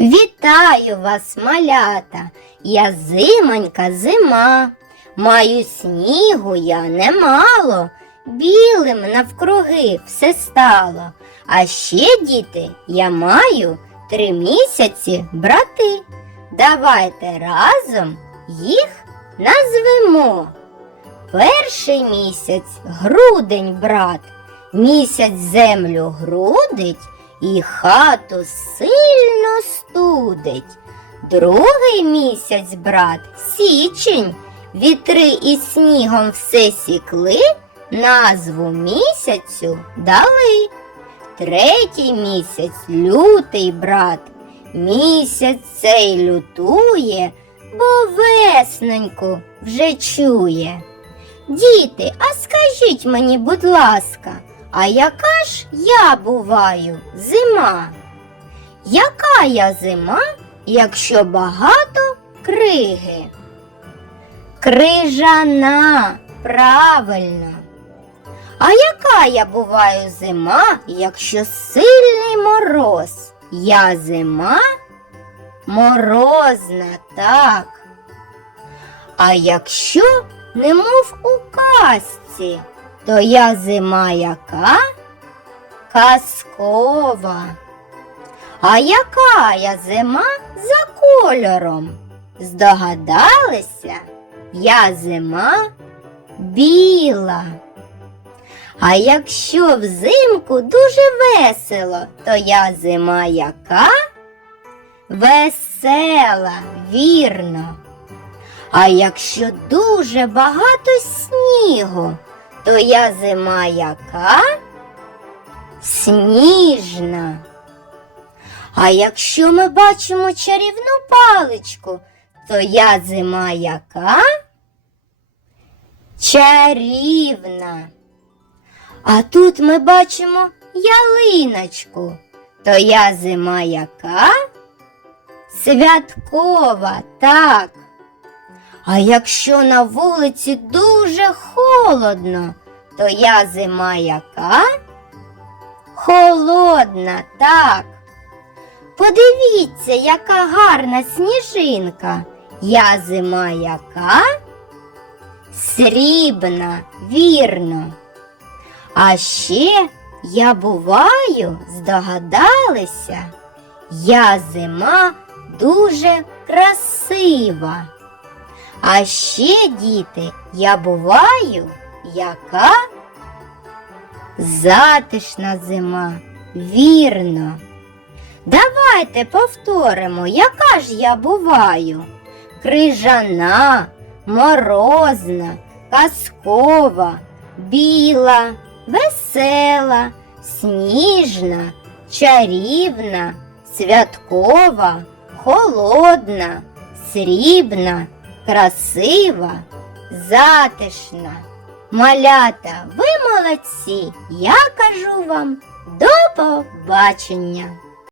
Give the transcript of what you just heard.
Вітаю вас, малята, я зимонька зима. Маю снігу я немало, білим навкруги все стало. А ще, діти, я маю три місяці брати. Давайте разом їх назвемо. Перший місяць грудень, брат, місяць землю грудить і хату сильно студить. Другий місяць, брат, січень, вітри і снігом все сікли, назву місяцю дали. Третій місяць лютий, брат, місяць цей лютує, бо весненьку вже чує. Діти, а скажіть мені, будь ласка, а яка ж я буваю зима? Яка я зима, якщо багато криги? Крижана, правильно. А яка я буваю зима, якщо сильний мороз? Я зима морозна, так. А якщо немов у казці, то я зима яка? Казкова. А яка я зима за кольором? Здогадалися? Я зима біла. А якщо взимку дуже весело, то я зима яка? Весела, вірно. А якщо дуже багато снігу, то я зима яка? Сніжна. А якщо ми бачимо чарівну паличку, то я зима яка? Чарівна. А тут ми бачимо ялиночку, то я зима яка? Святкова, так. А якщо на вулиці дуже холодно, то я зима яка? Холодна, так. Подивіться, яка гарна сніжинка. Я зима яка? Срібна, вірно. А ще я буваю, здогадалися, я зима дуже красива. А ще, діти, я буваю, яка затишна зима, вірно. Давайте повторимо, яка ж я буваю. Крижана, морозна, казкова, біла, весела, сніжна, чарівна, святкова, холодна, срібна, красива, затишна. Малята, ви молодці, я кажу вам до побачення.